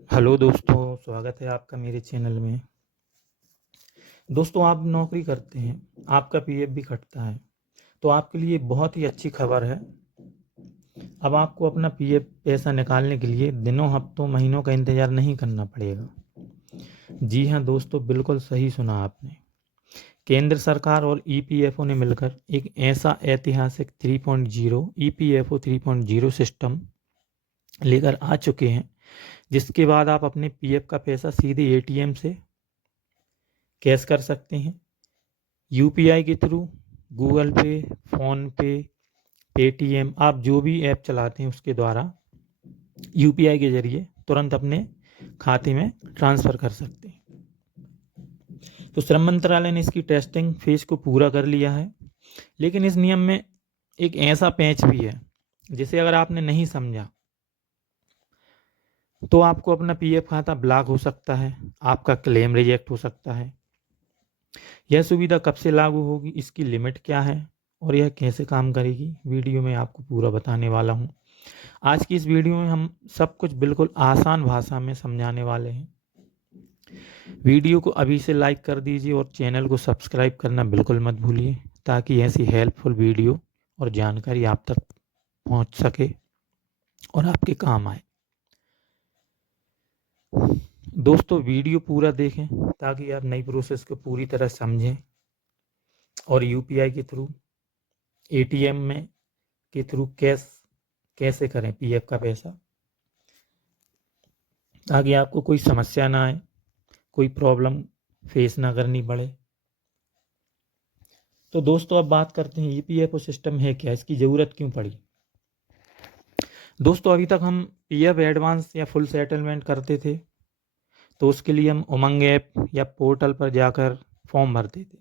Hello दोस्तों, स्वागत है आपका मेरे चैनल में। दोस्तों, आप नौकरी करते हैं, आपका पीएफ भी कटता है, तो आपके लिए बहुत ही अच्छी खबर है। अब आपको अपना पीएफ पैसा निकालने के लिए दिनों, हफ्तों, महीनों का इंतज़ार नहीं करना पड़ेगा। जी हाँ दोस्तों, बिल्कुल सही सुना आपने। केंद्र सरकार और ईपीएफओ ने मिलकर एक ऐसा ऐतिहासिक 3.0 ईपीएफओ 3.0 सिस्टम लेकर आ चुके हैं, जिसके बाद आप अपने पीएफ का पैसा सीधे एटीएम से कैश कर सकते हैं, यूपीआई के थ्रू, गूगल पे, फ़ोन पे, पेटीएम, आप जो भी ऐप चलाते हैं उसके द्वारा यूपीआई के जरिए तुरंत अपने खाते में ट्रांसफ़र कर सकते हैं। तो श्रम मंत्रालय ने इसकी टेस्टिंग फेज को पूरा कर लिया है, लेकिन इस नियम में एक ऐसा पैच भी है जिसे अगर आपने नहीं समझा तो आपको अपना पीएफ खाता ब्लॉक हो सकता है, आपका क्लेम रिजेक्ट हो सकता है। यह सुविधा कब से लागू होगी, इसकी लिमिट क्या है और यह कैसे काम करेगी, वीडियो में आपको पूरा बताने वाला हूँ। आज की इस वीडियो में हम सब कुछ बिल्कुल आसान भाषा में समझाने वाले हैं। वीडियो को अभी से लाइक कर दीजिए और चैनल को सब्सक्राइब करना बिल्कुल मत भूलिए, ताकि ऐसी हेल्पफुल वीडियो और जानकारी आप तक पहुंच सके और आपके काम आए। दोस्तों, वीडियो पूरा देखें ताकि आप नई प्रोसेस को पूरी तरह समझें और यूपीआई के थ्रू, एटीएम में के थ्रू कैसे करें पीएफ का पैसा, ताकि आपको कोई समस्या ना आए, कोई प्रॉब्लम फेस ना करनी पड़े। तो दोस्तों, अब बात करते हैं ईपीएफओ सिस्टम है क्या, इसकी ज़रूरत क्यों पड़ी। दोस्तों, अभी तक हम पीएफ एडवांस या फुल सेटलमेंट करते थे तो उसके लिए हम उमंग ऐप या पोर्टल पर जाकर फॉर्म भरते थे,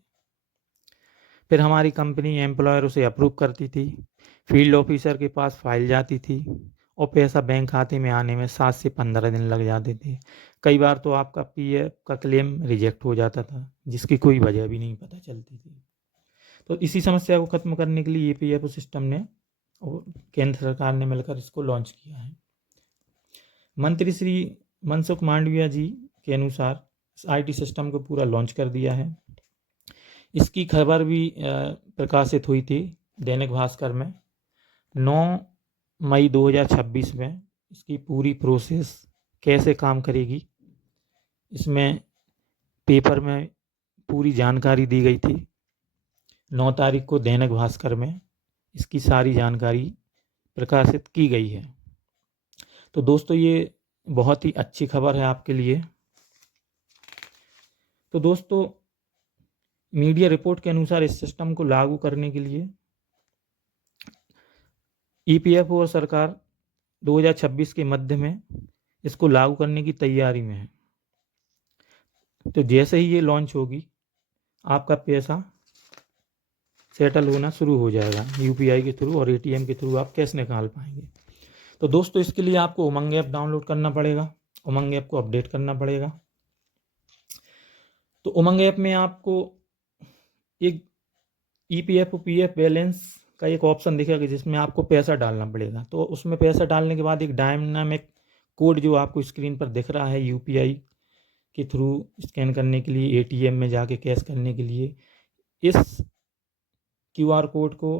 फिर हमारी कंपनी एम्प्लॉयर उसे अप्रूव करती थी, फील्ड ऑफिसर के पास फाइल जाती थी और पैसा बैंक खाते में आने में 7 से 15 दिन लग जाते थे। कई बार तो आपका पीएफ का क्लेम रिजेक्ट हो जाता था, जिसकी कोई वजह भी नहीं पता चलती थी। तो इसी समस्या को ख़त्म करने के लिए ईपीएफओ सिस्टम ने और केंद्र सरकार ने मिलकर इसको लॉन्च किया है। मंत्री श्री मनसुख मांडविया जी के अनुसार इस आईटी सिस्टम को पूरा लॉन्च कर दिया है। इसकी खबर भी प्रकाशित हुई थी दैनिक भास्कर में 9 मई 2026 में। इसकी पूरी प्रोसेस कैसे काम करेगी, इसमें पेपर में पूरी जानकारी दी गई थी। 9 तारीख को दैनिक भास्कर में इसकी सारी जानकारी प्रकाशित की गई है। तो दोस्तों, ये बहुत ही अच्छी खबर है आपके लिए। तो दोस्तों, मीडिया रिपोर्ट के अनुसार इस सिस्टम को लागू करने के लिए ईपीएफओ और सरकार 2026 के मध्य में इसको लागू करने की तैयारी में है। तो जैसे ही ये लॉन्च होगी, आपका पैसा सेटल होना शुरू हो जाएगा यूपीआई के थ्रू और एटीएम के थ्रू आप कैश निकाल पाएंगे। तो दोस्तों, इसके लिए आपको उमंग ऐप डाउनलोड करना पड़ेगा, उमंग ऐप को अपडेट करना पड़ेगा। तो उमंग ऐप में आपको एक ईपीएफओ पीएफ बैलेंस का एक ऑप्शन दिखेगा जिसमें आपको पैसा डालना पड़ेगा। तो उसमें पैसा डालने के बाद एक डायनामिक कोड जो आपको स्क्रीन पर दिख रहा है यूपीआई के थ्रू स्कैन करने के लिए, एटीएम में जाके कैश करने के लिए, इस क्यूआर कोड को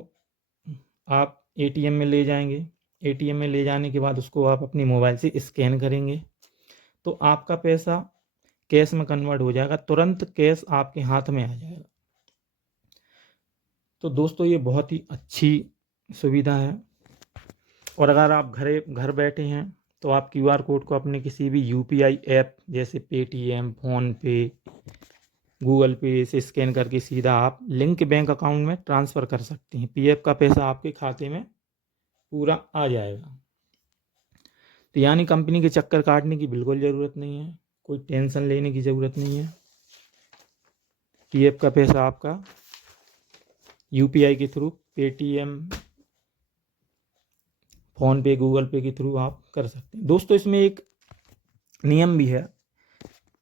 आप एटीएम में ले जाएंगे। एटीएम में ले जाने के बाद उसको आप अपनी मोबाइल से स्कैन करेंगे तो आपका पैसा कैश में कन्वर्ट हो जाएगा, तुरंत कैश आपके हाथ में आ जाएगा। तो दोस्तों, ये बहुत ही अच्छी सुविधा है। और अगर आप घर बैठे हैं तो आप क्यूआर कोड को अपने किसी भी यूपीआई ऐप जैसे पेटीएम, फ़ोन पे, गूगल पे से स्कैन करके सीधा आप लिंक बैंक अकाउंट में ट्रांसफ़र कर सकते हैं। पीएफ का पैसा आपके खाते में पूरा आ जाएगा। तो यानी कंपनी के चक्कर काटने की बिल्कुल ज़रूरत नहीं है, कोई टेंशन लेने की ज़रूरत नहीं है। पीएफ का पैसा आपका यूपीआई के थ्रू, पेटीएम, फ़ोन पे, गूगल पे के थ्रू आप कर सकते हैं। दोस्तों, इसमें एक नियम भी है,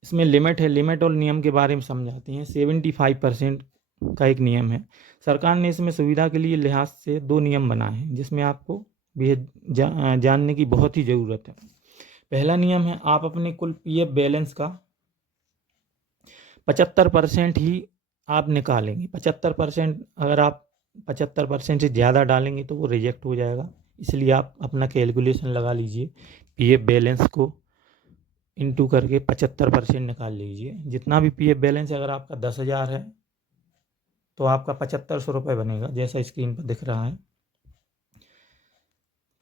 इसमें लिमिट है। लिमिट और नियम के बारे में समझाते हैं। 75% का एक नियम है। सरकार ने इसमें सुविधा के लिए लिहाज से 2 नियम बनाए हैं जिसमें आपको जानने की बहुत ही ज़रूरत है। पहला नियम है, आप अपने कुल पीएफ बैलेंस का 75% ही आप निकालेंगे। 75%, अगर आप 75% से ज़्यादा डालेंगे तो वो रिजेक्ट हो जाएगा। इसलिए आप अपना कैलकुलेशन लगा लीजिए, पीएफ बैलेंस को इंटू करके 75% निकाल लीजिए। जितना भी पीएफ बैलेंस है, अगर आपका 10,000 है तो आपका 7500 रुपये बनेगा, जैसा स्क्रीन पर दिख रहा है।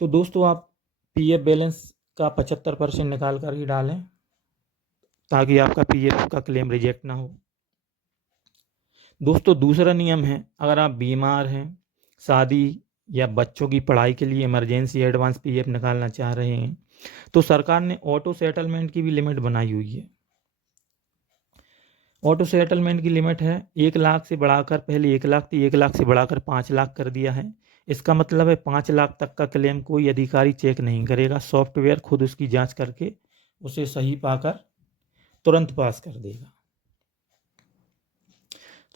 तो दोस्तों, आप पीएफ बैलेंस का 75% निकाल कर ही डालें, ताकि आपका पीएफ का क्लेम रिजेक्ट ना हो। दोस्तों, दूसरा नियम है, अगर आप बीमार हैं, शादी या बच्चों की पढ़ाई के लिए इमरजेंसी एडवांस पीएफ निकालना चाह रहे हैं, तो सरकार ने ऑटो सेटलमेंट की भी लिमिट बनाई हुई है। ऑटो सेटलमेंट की लिमिट है 1 लाख से बढ़ाकर, पहले 1 लाख थी, 1 लाख से बढ़ाकर 5 लाख कर दिया है। इसका मतलब है 5 लाख तक का क्लेम कोई अधिकारी चेक नहीं करेगा, सॉफ्टवेयर खुद उसकी जांच करके उसे सही पाकर तुरंत पास कर देगा।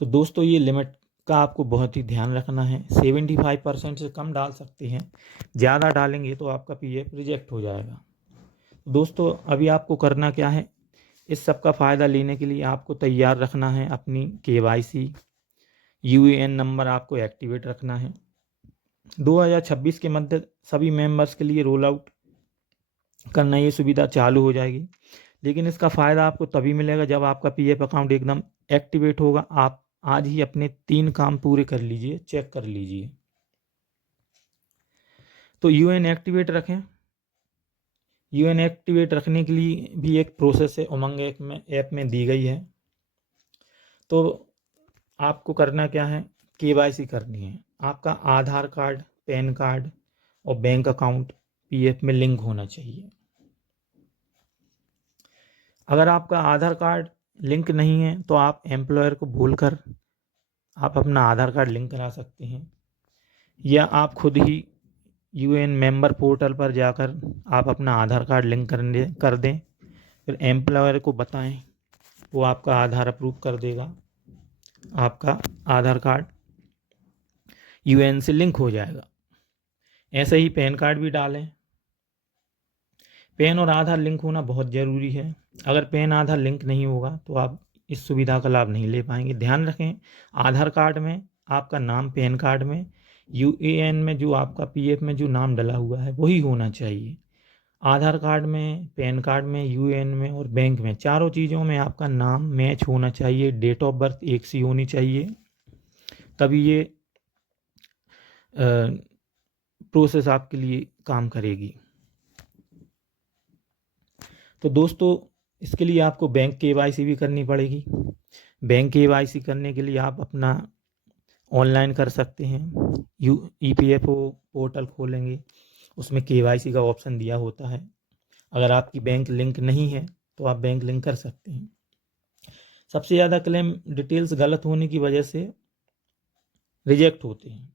तो दोस्तों, ये लिमिट का आपको बहुत ही ध्यान रखना है। 75% से कम डाल सकते हैं, ज़्यादा डालेंगे तो आपका पीएफ रिजेक्ट हो जाएगा। दोस्तों, अभी आपको करना क्या है, इस सब का फ़ायदा लेने के लिए आपको तैयार रखना है अपनी केवाईसी, यूएएन नंबर आपको एक्टिवेट रखना है। 2026 के मध्य सभी मेंबर्स के लिए रोल आउट करना, ये सुविधा चालू हो जाएगी। लेकिन इसका फ़ायदा आपको तभी मिलेगा जब आपका पीएफ अकाउंट एकदम एक्टिवेट होगा। आप आज ही अपने 3 काम पूरे कर लीजिए, चेक कर लीजिए। तो यूएएन एक्टिवेट रखें। यूएएन एक्टिवेट रखने के लिए भी एक प्रोसेस है, उमंग ऐप में दी गई है। तो आपको करना क्या है, केवाईसी करनी है। आपका आधार कार्ड, पैन कार्ड और बैंक अकाउंट पीएफ में लिंक होना चाहिए। अगर आपका आधार कार्ड लिंक नहीं है तो आप एम्प्लॉयर को बोलकर आप अपना आधार कार्ड लिंक करा सकते हैं, या आप खुद ही यूएएन मेंबर पोर्टल पर जाकर आप अपना आधार कार्ड लिंक कर दें। फिर एम्प्लॉयर को बताएं, वो आपका आधार अप्रूव कर देगा, आपका आधार कार्ड यूएएन से लिंक हो जाएगा। ऐसे ही पैन कार्ड भी डालें। पैन और आधार लिंक होना बहुत ज़रूरी है। अगर पैन आधार लिंक नहीं होगा तो आप इस सुविधा का लाभ नहीं ले पाएंगे। ध्यान रखें, आधार कार्ड में आपका नाम, पैन कार्ड में, यूएएन में जो आपका पीएफ में जो नाम डला हुआ है वही होना चाहिए। आधार कार्ड में, पैन कार्ड में, यूएएन में और बैंक में, चारों चीज़ों में आपका नाम मैच होना चाहिए। डेट ऑफ बर्थ एक सी होनी चाहिए, तभी ये प्रोसेस आपके लिए काम करेगी। तो दोस्तों, इसके लिए आपको बैंक केवाईसी भी करनी पड़ेगी। बैंक केवाईसी करने के लिए आप अपना ऑनलाइन कर सकते हैं। ईपीएफओ पोर्टल खोलेंगे, उसमें केवाईसी का ऑप्शन दिया होता है। अगर आपकी बैंक लिंक नहीं है तो आप बैंक लिंक कर सकते हैं। सबसे ज़्यादा क्लेम डिटेल्स गलत होने की वजह से रिजेक्ट होते हैं।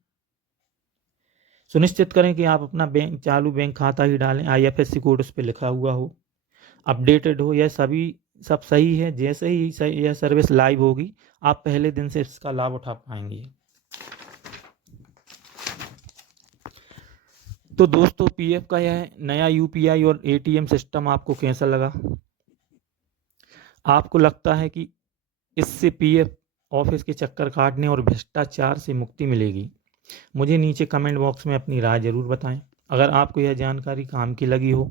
सुनिश्चित करें कि आप अपना बैंक चालू बैंक खाता ही डालें, आईएफएससी कोड उस पर लिखा हुआ हो, अपडेटेड हो। यह सब सही है। जैसे ही यह सर्विस लाइव होगी, आप पहले दिन से इसका लाभ उठा पाएंगे। तो दोस्तों, पीएफ का यह नया यूपीआई और एटीएम सिस्टम आपको कैसा लगा? आपको लगता है कि इससे पीएफ ऑफिस के चक्कर काटने और भ्रष्टाचार से मुक्ति मिलेगी? मुझे नीचे कमेंट बॉक्स में अपनी राय ज़रूर बताएं। अगर आपको यह जानकारी काम की लगी हो,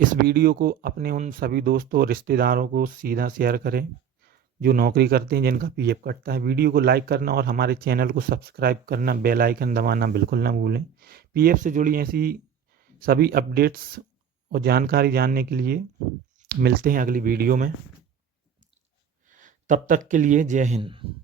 इस वीडियो को अपने उन सभी दोस्तों और रिश्तेदारों को सीधा शेयर करें जो नौकरी करते हैं, जिनका पीएफ कटता है। वीडियो को लाइक करना और हमारे चैनल को सब्सक्राइब करना, बेल आइकन दबाना बिल्कुल ना भूलें। पीएफ से जुड़ी ऐसी सभी अपडेट्स और जानकारी जानने के लिए मिलते हैं अगली वीडियो में। तब तक के लिए जय हिंद।